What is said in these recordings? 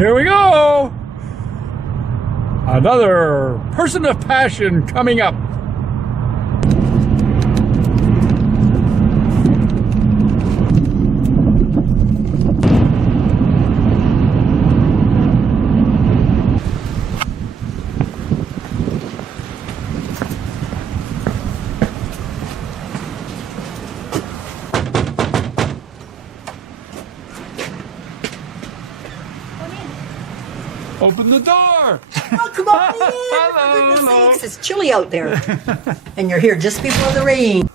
Here we go! Another person of passion coming up. Open the door! Oh, come on in! For goodness sakes, it's chilly out there. And you're here just before the rain.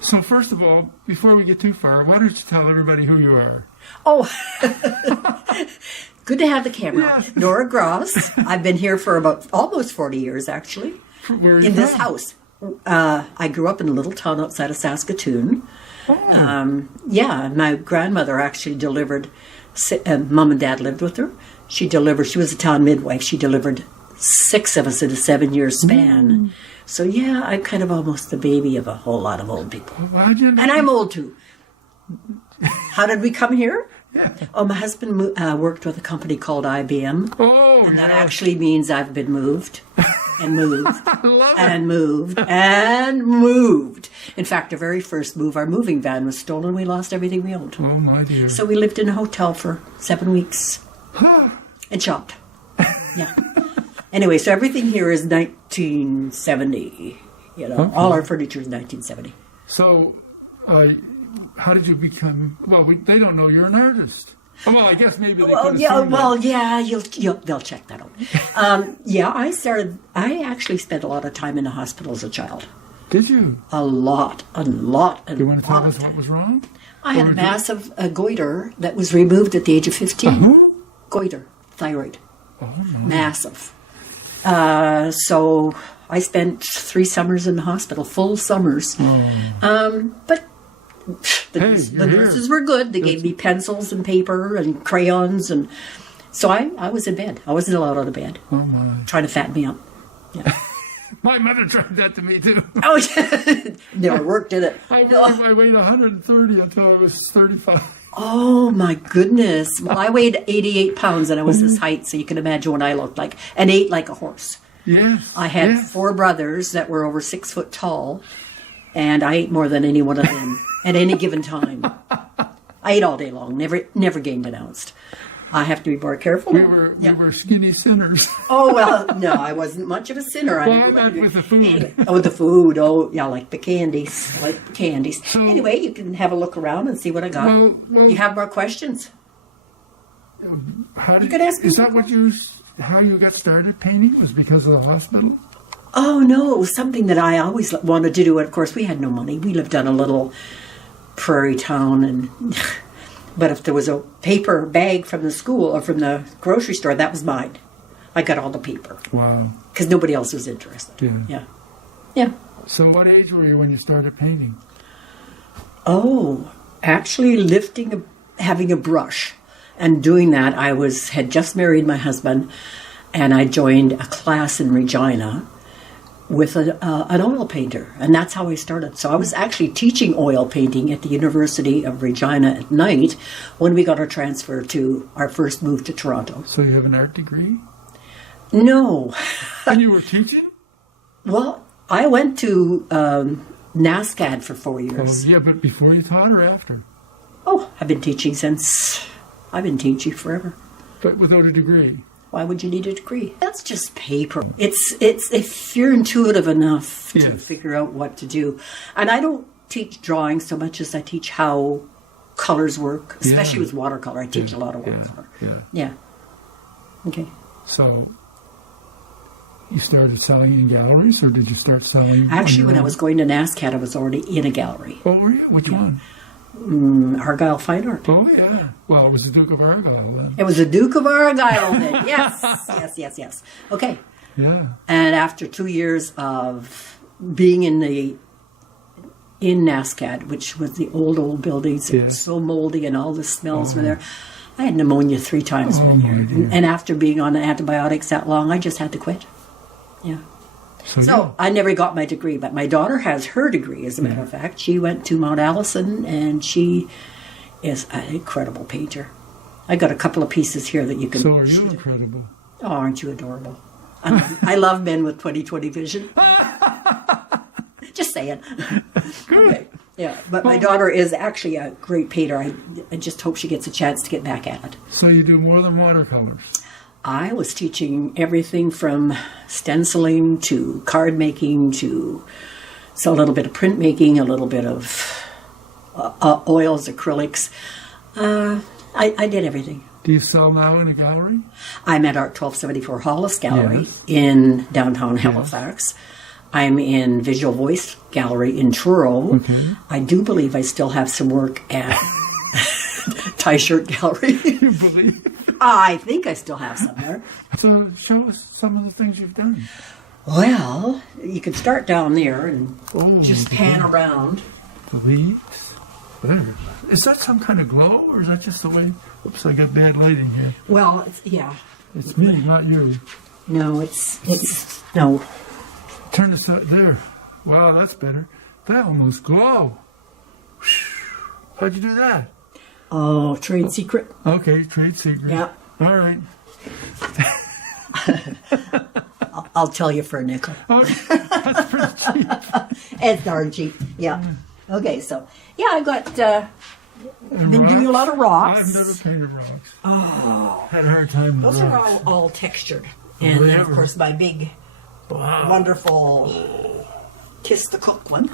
So first of all, before we get too far, why don't you tell everybody who you are? Oh, good to have the camera. Yeah. Nora Gross. I've been here for about almost 40 years, actually. Where are you in this from? house. I grew up in a little town outside of Saskatoon. Oh. Yeah, my grandmother actually delivered. Mom and Dad lived with her. She was a town midwife. She delivered 6 of us in a 7-year span. So yeah, I'm kind of almost the baby of a whole lot of old people. Why'd you know? And I'm old too. How did we come here? Yeah. Oh, my husband worked with a company called IBM. Oh, And that yes. actually means I've been moved and moved I love and moved and moved. In fact, our very first move, our moving van was stolen. We lost everything we owned. Oh, my dear. So we lived in a hotel for 7 weeks and shopped. Yeah. Anyway, so everything here is 1970. You know, Okay. all our furniture is 1970. So, how did you become? Well, they don't know you're an artist. Oh, well, I guess maybe they could They'll check that out. I actually spent a lot of time in the hospital as a child. Did you? A lot. Do you want to tell us what was wrong? I had a massive goiter that was removed at the age of 15. Uh-huh. Goiter, thyroid, Oh, no. massive. So I spent 3 summers in the hospital, full summers. But the you're here. nurses were good. They gave me pencils and paper and crayons, and so I was in bed. I wasn't allowed out of bed. Oh, my. Trying to fatten me up. Yeah. My mother tried that to me, too. Oh, never worked, did it? I weighed 130 until I was 35. Oh my goodness. Well, I weighed 88 pounds and I was this height, so you can imagine what I looked like. And ate like a horse. Yes. I had yes. 4 brothers that were over 6 foot tall, and I ate more than any one of them at any given time. I ate all day long, never gained an ounce. I have to be more careful. We were skinny sinners. Oh, well, no, I wasn't much of a sinner. Well, I meant with the food. Oh, the food. Oh, yeah, like the candies. So, anyway, you can have a look around and see what I got. Well, You have more questions? how did, you could ask me is some that how you got started painting? Was because of the hospital? Oh, no, it was something that I always wanted to do. And of course, we had no money. We lived on a little prairie town, and but if there was a paper bag from the school or from the grocery store, that was mine. I got all the paper Wow. because nobody else was interested. Yeah. So what age were you when you started painting? Oh, actually having a brush and doing that, I had just married my husband, and I joined a class in Regina with an oil painter, and that's how I started. So I was actually teaching oil painting at the University of Regina at night when we got our transfer to our first move to Toronto. So you have an art degree? No. And you were teaching? Well, I went to NASCAD for 4 Oh, years. yeah, but before you taught or after? Oh, I've been teaching forever. But without a degree? Why would you need a degree? That's just paper. It's if you're intuitive enough to Yes. figure out what to do. And I don't teach drawing so much as I teach how colors work, especially with watercolor. I teach a lot of watercolor. Yeah. Okay. So you started selling in galleries, or did you start selling? Actually, when I was going to NASCAD, I was already in a gallery. Oh, were you? Which one? Argyle Fine Art. Oh, yeah. Well, it was the Duke of Argyll then. It was the Duke of Argyle then. Yes. Okay. Yeah. And after 2 years of being in NASCAD, which was the old buildings, it was so moldy and all the smells were there. I had pneumonia 3 times Oh, one year. my dear. And after being on antibiotics that long, I just had to quit. Yeah. So I never got my degree, but my daughter has her degree, as a matter of fact. She went to Mount Allison, and she is an incredible painter. I got a couple of pieces here that you can... So are you incredible? Oh, aren't you adorable? I love men with 20/20 vision. Just saying. Good. Okay. Yeah, but my daughter is actually a great painter. I just hope she gets a chance to get back at it. So you do more than watercolors? I was teaching everything from stenciling to card making to a little bit of printmaking, a little bit of oils, acrylics. I did everything. Do you sell now in a gallery? I'm at Art 1274 Hollis Gallery Yes. in downtown Halifax. I'm in Visual Voice Gallery in Truro. Okay. I do believe I still have some work at Tie Shirt Gallery. You believe? I think I still have some there. So show us some of the things you've done. Well, you can start down there and Oh, just pan around. The leaves. There. Is that some kind of glow, or is that just the way? Oops, I got bad lighting here. Well, yeah. It's me, not you. No, no. Turn this out there. Wow, that's better. That almost glow. How'd you do that? Oh, trade secret. Okay, trade secret. Yeah. All right. I'll tell you for a nickel. Okay, that's pretty cheap. It's darn cheap. Yeah. Okay, so yeah, I got been doing a lot of rocks. I've never painted rocks. Oh, had a hard time with Those rocks. are all textured, and of course my big, Wow. wonderful Kiss the Cook one.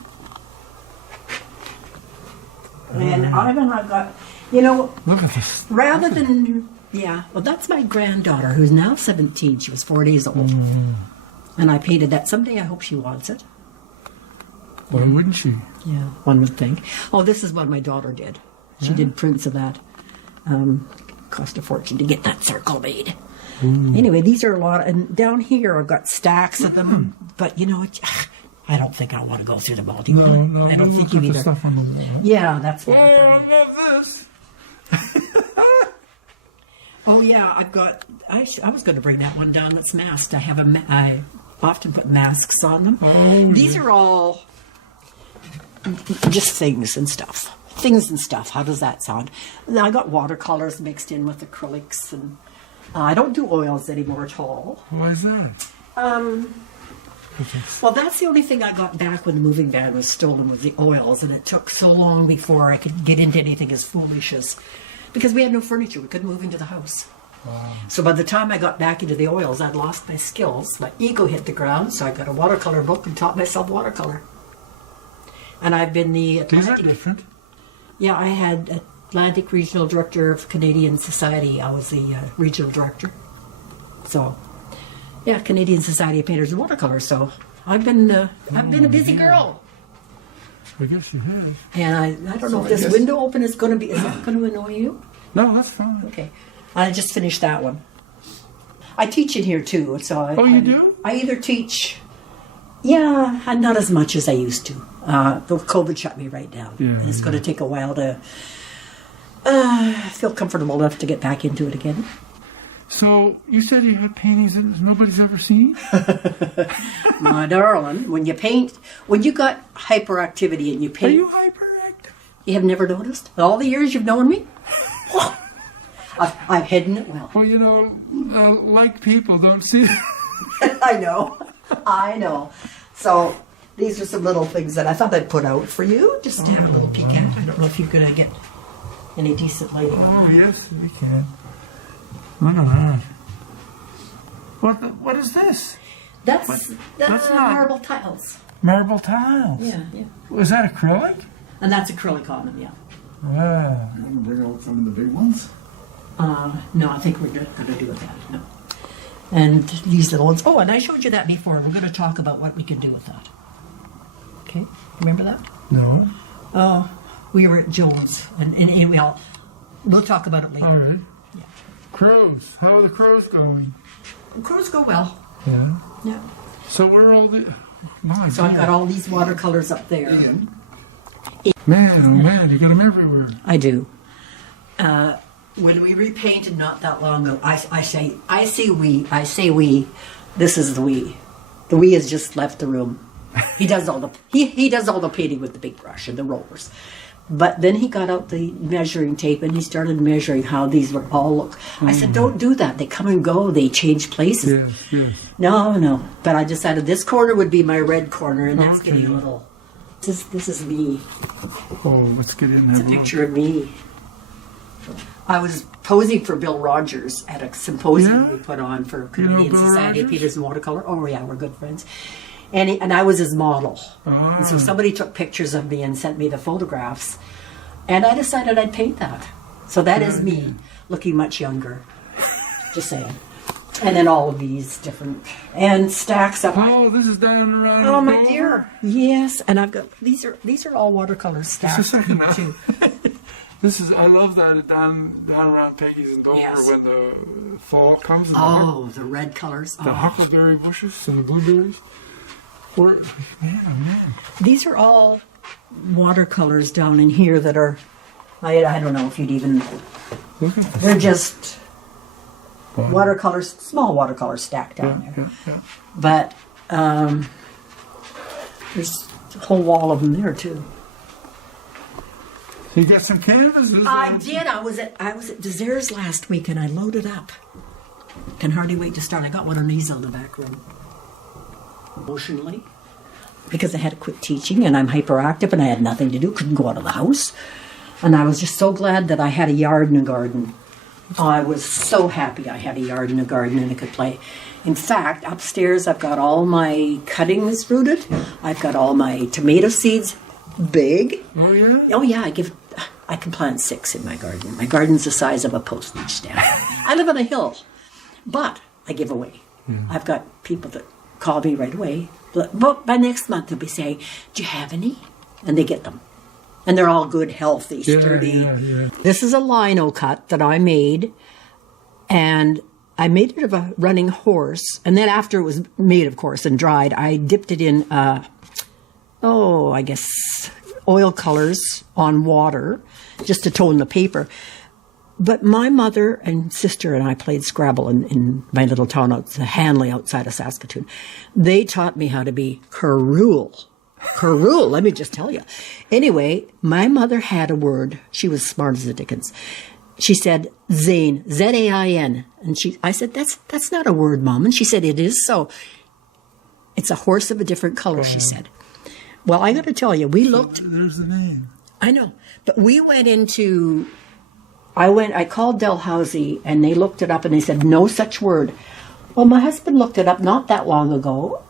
And I've got, Look at this. rather than well, that's my granddaughter who's now 17. She was 4 days old, and I painted that. Someday I hope she wants it. Why wouldn't she? Yeah, one would think. Oh, this is what my daughter did. She did prints of that. Cost a fortune to get that circle made. Anyway, these are a lot. And down here, I've got stacks of them. But, I don't think I want to go through them all. Do you? No, I don't think you look at the either. stuff on the wall. Yeah, that's Oh, what I love this. Oh, yeah, I've got... I was going to bring that one down that's masked. I often put masks on them. Oh, These yeah. are all just things and stuff. Things and stuff. How does that sound? I got watercolors mixed in with acrylics, and I don't do oils anymore at all. Why is that? Well, that's the only thing I got back when the moving van was stolen, was the oils, and it took so long before I could get into anything as foolish as... Because we had no furniture. We couldn't move into the house. Wow. So by the time I got back into the oils, I'd lost my skills. My ego hit the ground, so I got a watercolor book and taught myself watercolor. And I've been the These are Atlantic... different. Yeah, I had Atlantic Regional Director of Canadian Society. I was the regional director. So, yeah, Canadian Society of Painters and Watercolors. So I've been a busy girl. I guess you have. And I don't know if this window open is going to be... Is that going to annoy you? No, that's fine. Okay. I just finished that one. I teach in here too. So You do? I either teach... Yeah, and not as much as I used to. The COVID shut me right down. Yeah, And it's going to take a while to feel comfortable enough to get back into it again. So you said you had paintings that nobody's ever seen? My darling, when you paint, when you got hyperactivity and you Are paint, you hyperactive? you have never noticed? All the years you've known me? I've hidden it well. Well, like people don't see it. I know. So these are some little things that I thought I'd put out for you, just to have a little peek at. I don't know if you're going to get any decent lighting. Oh, yes, we can. Look at that. What is this? That's not- marble tiles. Marble tiles. Yeah. Was that acrylic? And that's acrylic on them, yeah. Wow. You want to bring out some of the big ones? No, I think we're not going to do with that. No. And these little ones. Oh, and I showed you that before. We're going to talk about what we can do with that. Okay, remember that? No. Oh, we were at Jones, and anyway, we'll talk about it later. All right. Yeah. Crows. How are the crows going? Crows go well. Yeah. Yeah. So where are all the... My So God. I've got all these watercolors up there. Ian, Man, oh man, you got them everywhere. I do. When we repainted not that long ago, I say we. This is the we. The we has just left the room. He does all the he does all the painting with the big brush and the rollers. But then he got out the measuring tape and he started measuring how these would all look. I said, don't do that. They come and go. They change places. Yes. No. But I decided this corner would be my red corner, and that's getting a little... This is me. Oh, let's get in there. It's a picture of me. I was posing for Bill Rogers at a symposium we put on for Canadian Bill Society of Rogers? Painters and Watercolor. Oh, yeah, we're good friends. And I was his model. And so somebody took pictures of me and sent me the photographs. And I decided I'd paint that. So that is me, looking much younger. Just saying. And then all of these different... And stacks up. Oh, this is down around. Oh, my dear. Yes. And I've got... These are all watercolor stacks too. I love that down around Peggy's in Dover when the fall comes. The red colors. The huckleberry bushes and the blueberries. Man. These are all watercolors down in here that are, I don't know if you'd even, they're just watercolors, small watercolors stacked down there. Yeah. But there's a whole wall of them there too. You got some canvases. I did. I was at Desaire's last week and I loaded up. Can hardly wait to start. I got one of these on the back room. Emotionally, because I had to quit teaching and I'm hyperactive and I had nothing to do, couldn't go out of the house. And I was just so glad that I had a yard and a garden. I was so happy I had a yard and a garden and I could play. In fact, upstairs I've got all my cuttings rooted. I've got all my tomato seeds big. Oh, yeah? Oh, yeah, I can plant 6 in my garden. My garden's the size of a postage stamp. I live on a hill, but I give away. I've got people that call me right away. But by next month they'll be saying, do you have any? And they get them. And they're all good, healthy, sturdy. Yeah. This is a lino cut that I made. And I made it of a running horse. And then after it was made, of course, and dried, I dipped it in, I guess, oil colors on water just to tone the paper. But my mother and sister and I played Scrabble in my little town, Hanley, outside of Saskatoon. They taught me how to be cruel. Cruel, let me just tell you. Anyway, my mother had a word. She was smart as the dickens. She said, Zain, Z-A-I-N. And I said, that's not a word, Mom. And she said, it is so. It's a horse of a different color, she said. Well, I got to tell you, we looked. There's the name. I know. But we went into... I called Dalhousie and they looked it up and they said, no such word. Well, my husband looked it up not that long ago.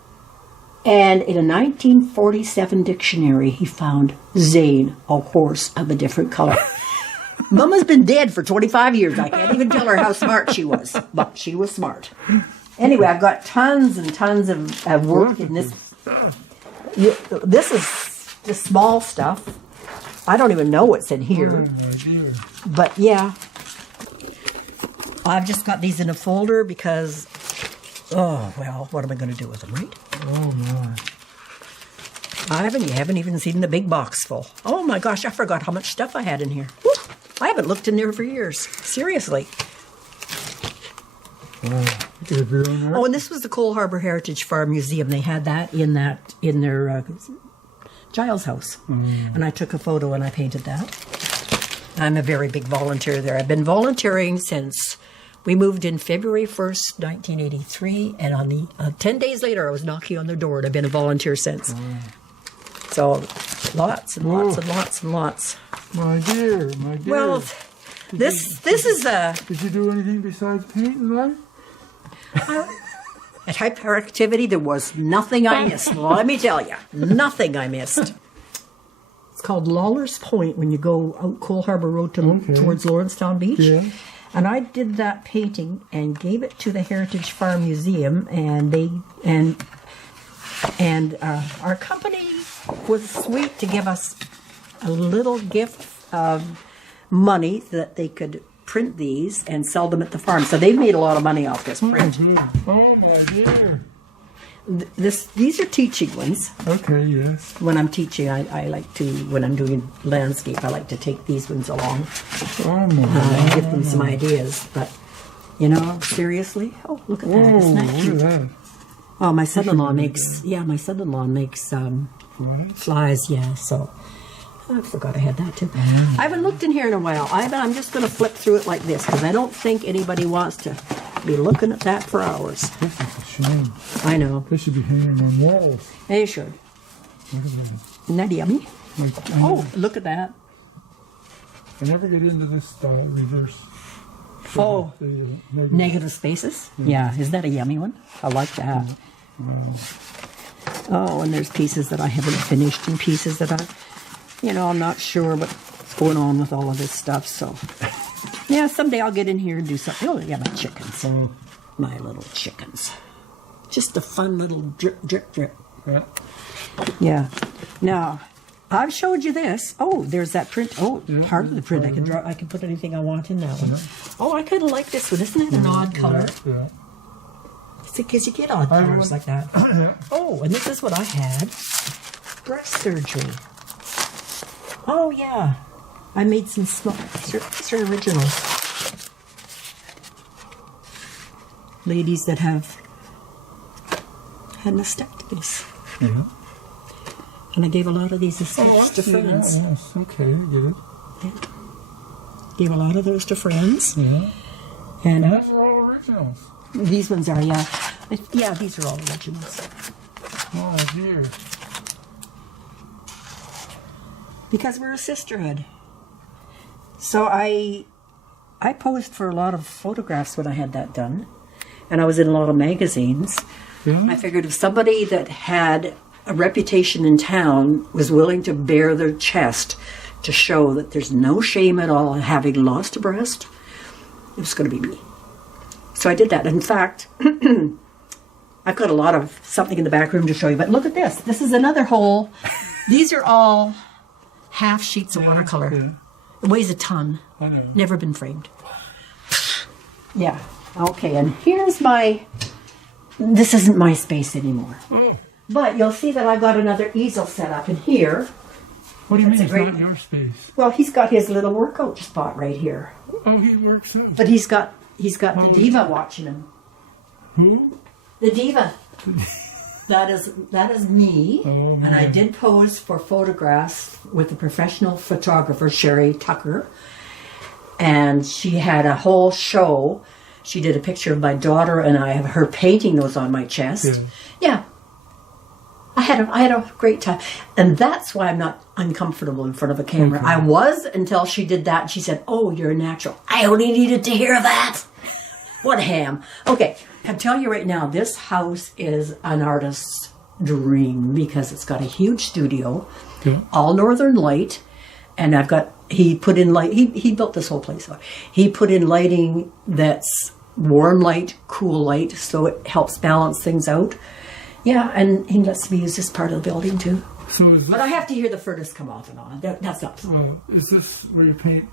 And in a 1947 dictionary, he found Zane, a horse of a different color. Mama's been dead for 25 years. I can't even tell her how smart she was, but she was smart. Anyway, I've got tons and tons of work in this. This is just small stuff. I don't even know what's in here. Oh, my dear. But yeah, I've just got these in a folder because, what am I going to do with them, right? Oh, my. You haven't even seen the big box full. Oh my gosh, I forgot how much stuff I had in here. Woo, I haven't looked in there for years. Seriously. Oh, and this was the Coal Harbour Heritage Farm Museum. They had that in their Giles house. And I took a photo and I painted that. I'm a very big volunteer there. I've been volunteering since we moved in February 1st, 1983, and on the 10 days later I was knocking on their door and I've been a volunteer since. So lots and lots and lots and lots. My dear. Well, this is a... Did you do anything besides paint in life? At hyperactivity, there was nothing I missed. Let me tell you, nothing I missed. It's called Lawler's Point when you go out Coal Harbour Road towards Lawrencetown Beach. Yeah. And I did that painting and gave it to the Heritage Farm Museum, and our company was sweet to give us a little gift of money that they could print these and sell them at the farm. So they've made a lot of money off this print. Oh my dear. These are teaching ones. Okay, yes. When I'm teaching, I like to, when I'm doing landscape, I like to take these ones along. Oh my. Give them some ideas. But, seriously? Oh, look at that. Isn't that cute? Look at that. Oh, my son-in-law makes, flies, yeah, so. I forgot I had that too. I haven't looked in here in a while. I'm just going to flip through it like this because I don't think anybody wants to be looking at that for hours. This is a shame. I know. They should be hanging on walls. Hey, sure. Look at that. Isn't that yummy? Oh, look at that. I never get into this reverse. Oh, negative spaces? Yeah, is that a yummy one? I like that. Oh, and there's pieces that I haven't finished and pieces that I'm not sure what's going on with all of this stuff. So, yeah, someday I'll get in here and do something. Oh, yeah, my chickens. My little chickens. Just a fun little drip, drip, drip. Yeah. Now, I've showed you this. Oh, there's that print. Oh, part of the print. I can draw. I can put anything I want in that one. Oh, I kind of like this one. Isn't it an odd color? Yeah. See, because you get odd colors like that. Oh, and this is what I had. Breast surgery. Oh, yeah. I made some small. These are originals. Ladies that have had mastectomies. Yeah. And I gave a lot of these to friends. Yes. Okay, I get it. Gave a lot of those to friends. Yeah. And those are all originals. These ones are, yeah. Yeah, these are all originals. Oh, dear. Because we're a sisterhood. So I posed for a lot of photographs when I had that done. And I was in a lot of magazines. Yeah. I figured if somebody that had a reputation in town was willing to bare their chest to show that there's no shame at all in having lost a breast, it was going to be me. So I did that. In fact, I've got a lot of something in the back room to show you. But look at this. This is another whole. These are all half sheets of watercolor. Yeah. It weighs a ton. I know. Never been framed. Yeah. Okay, and here's my. This isn't my space anymore. Oh. But you'll see that I've got another easel set up in here. What do you mean That's it's a not great- your space? Well, he's got his little workout spot right here. Oh, he works out. But he's got the diva watching him. Who? The diva. That is me. Oh, and I man. did pose for photographs with a professional photographer, Sherry Tucker. And she had a whole show. She did a picture of my daughter and I have her painting those on my chest. Yeah. I had a great time. And that's why I'm not uncomfortable in front of a camera. Okay. I was until she did that and she said, "Oh, you're a natural." I only needed to hear that. What a ham. Okay, I can tell you right now, this house is an artist's dream because it's got a huge studio, all northern light, and he put in light, he built this whole place. He put in lighting that's warm light, cool light, so it helps balance things out. Yeah, and he lets me use this part of the building too. So is this, But I have to hear the furnace come off and on. That's not. is this where you paint?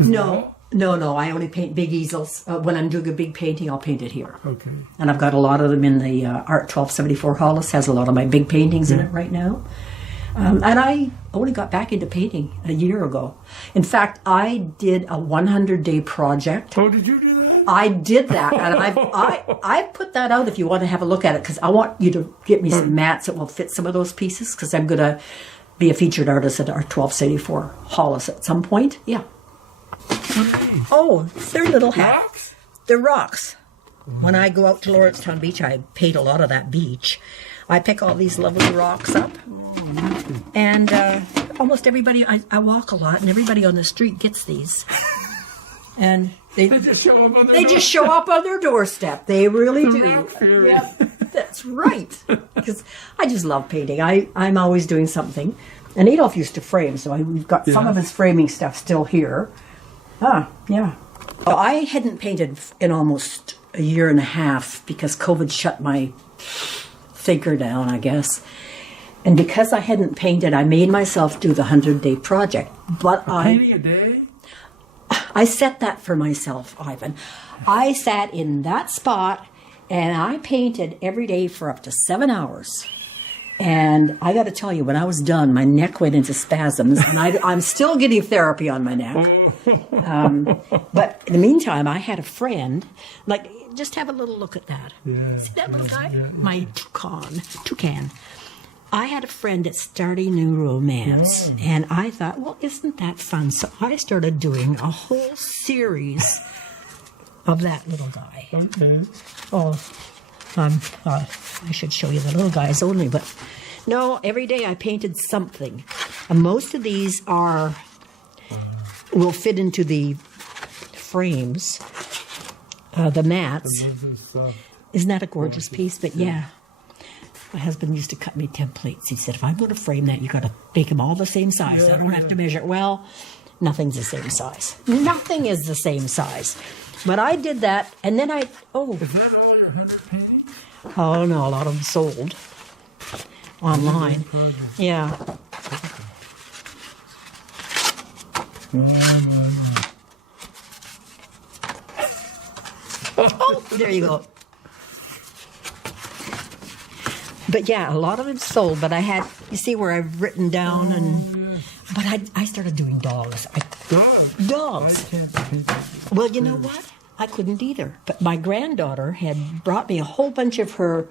No. I only paint big easels. When I'm doing a big painting, I'll paint it here. Okay. And I've got a lot of them in the Art 1274 Hollis. Has a lot of my big paintings in it right now. And I only got back into painting a year ago. In fact, I did a 100-day project. Oh, did you do that? I did that, and I put that out if you want to have a look at it, because I want you to get me some mats that will fit some of those pieces, because I'm going to be a featured artist at our 1274 Hollis at some point. Yeah. Oh, they're little Rocks? They're rocks. When I go out to Lawrencetown Beach, I paint a lot of that beach. I pick all these lovely rocks up. And almost everybody, I walk a lot, and everybody on the street gets these. And they just show up on their just show up on their doorstep. They really The do. rock fairy. Yeah, that's right. Because I just love painting. I'm always doing something. And Adolf used to frame, so we've got some of his framing stuff still here. Yeah. So I hadn't painted in almost a year and a half because COVID shut my thinker down, I guess. And because I hadn't painted, I made myself do the 100-day project. But Painting a day? I set that for myself, Ivan. I sat in that spot and I painted every day for up to 7 hours. And I got to tell you, when I was done, my neck went into spasms, and I'm still getting therapy on my neck. But in the meantime, I had a friend. Like, just have a little look at that. Yeah. See that little guy? Yeah. My toucan. I had a friend that started a new romance, and I thought, well, isn't that fun? So I started doing a whole series of that little guy. Okay. Oh, I should show you the little guys only, but no, every day I painted something. And most of these will fit into the frames, the mats. Isn't that a gorgeous piece? But yeah. My husband used to cut me templates. He said, if I'm going to frame that, you got to make them all the same size. I don't have to measure. Well, nothing's the same size. Nothing is the same size. But I did that, and then Is that all your 100 paintings? Oh, no, a lot of them sold online. Yeah. Oh, there you go. But yeah, a lot of them sold, but I had, you see where I've written down, but I started doing dogs. Dogs. I can't paint that. Well, you know what? I couldn't either. But my granddaughter had brought me a whole bunch of her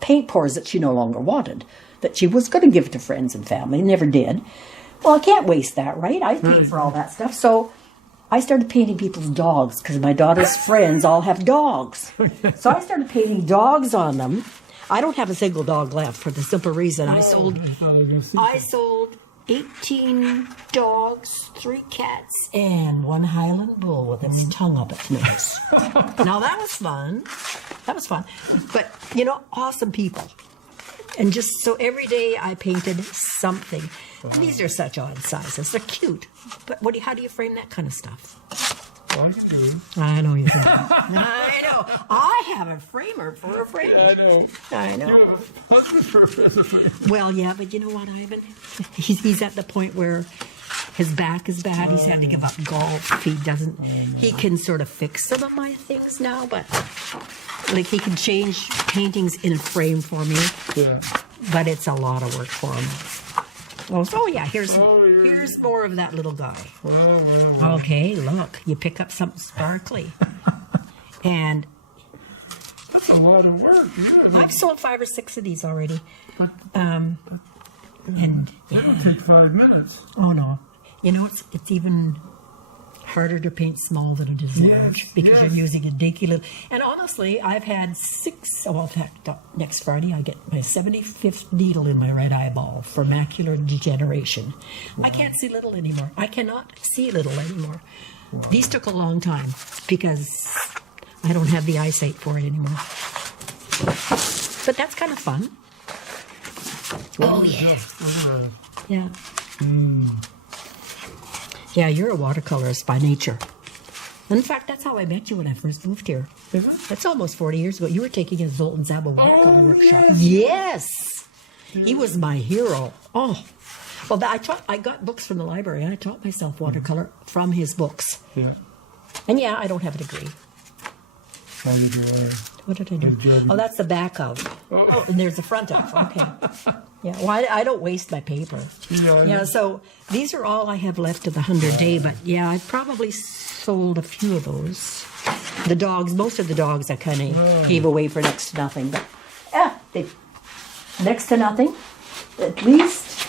paint pours that she no longer wanted, that she was going to give to friends and family, never did. Well, I can't waste that, right? I paid for all that stuff. So I started painting people's dogs because my daughter's friends all have dogs. So I started painting dogs on them. I don't have a single dog left for the simple reason I sold 18 dogs, 3 cats, and 1 Highland bull with its tongue up its nose. Now that was fun. That was fun. But, you know, awesome people. And just so every day I painted something. And these are such odd sizes. They're cute. But how do you frame that kind of stuff? Well, I can do it. I know you can. I know. I have a framer for a frame. I know. I know. You have a husband for a frame. Well, yeah, but you know what, Ivan? He's at the point where his back is bad. He's had to give up golf. He doesn't. He can sort of fix some of my things now, but like he can change paintings in a frame for me. Yeah. But it's a lot of work for him. Oh yeah, here's more of that little guy. Well. Okay, look, you pick up something sparkly, and That's a lot of work. Yeah, I've sold 5 or 6 of these already. But And it'll take 5 minutes. oh no, you know it's even harder to paint small than it is large because you're using a dinky little. And honestly, I've had 6. Well, in fact, next Friday I get my 75th needle in my right eyeball for macular degeneration. I can't see little anymore. I cannot see little anymore. These took a long time because I don't have the eyesight for it anymore. But that's kind of fun. Oh yeah. Yeah. Yeah, you're a watercolorist by nature. In fact, that's how I met you when I first moved here. Is it? That's almost 40 years ago. You were taking a Zoltan Zaba watercolor workshop. Yes! He was my hero. Oh. Well, I got books from the library. I taught myself watercolor from his books. Yeah. And yeah, I don't have a degree. How did you learn? What did I do? Oh, that's the back of. Oh, and there's the front of. Okay. Yeah, well, I don't waste my paper. Yeah, so these are all I have left of the 100-day, but yeah, I probably sold a few of those. The dogs, most of the dogs I kind of gave away for next to nothing, but next to nothing. At least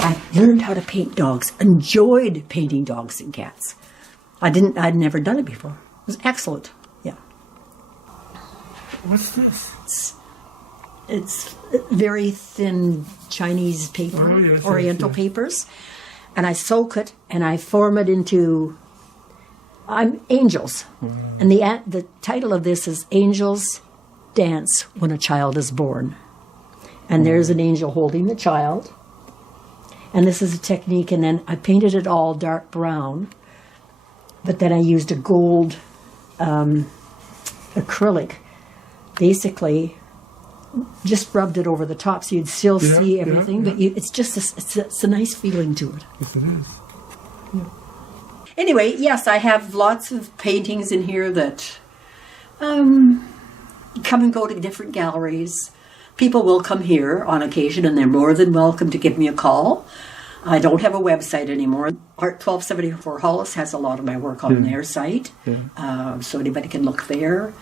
I learned how to paint dogs, enjoyed painting dogs and cats. I'd never done it before. It was excellent. Yeah. What's this? It's very thin Chinese paper, Oriental papers, and I soak it and I form it into angels. And the title of this is Angels Dance When a Child is Born. And there's an angel holding the child. And this is a technique, and then I painted it all dark brown, but then I used a gold acrylic, basically just rubbed it over the top so you'd still see everything, but it's just it's a nice feeling to it. Yes, it is. Yeah. Anyway, yes, I have lots of paintings in here that come and go to different galleries. People will come here on occasion, and they're more than welcome to give me a call. I don't have a website anymore. Art 1274 Hollis has a lot of my work on their site, so anybody can look there.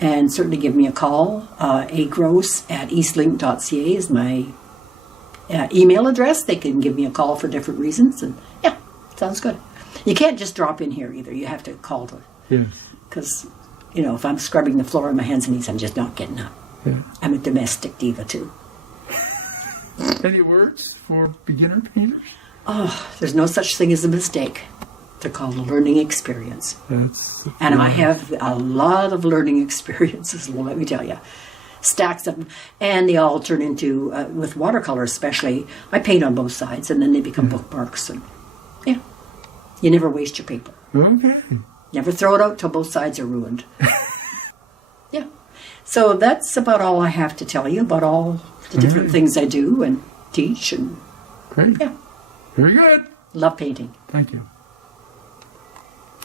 And certainly give me a call. agross@eastlink.ca is my email address. They can give me a call for different reasons. And yeah, sounds good. You can't just drop in here either. You have to call to. Yes. Because, if I'm scrubbing the floor on my hands and knees, I'm just not getting up. Yeah. I'm a domestic diva too. Any words for beginner painters? Oh, there's no such thing as a mistake. They're called a learning experience. And I have a lot of learning experiences, let me tell you. Stacks of them. And they all turn into, with watercolor especially, I paint on both sides and then they become bookmarks. And yeah, you never waste your paper. Okay. Never throw it out till both sides are ruined. Yeah. So that's about all I have to tell you about all the different things I do and teach. And Great. yeah. Very good. Love painting. Thank you.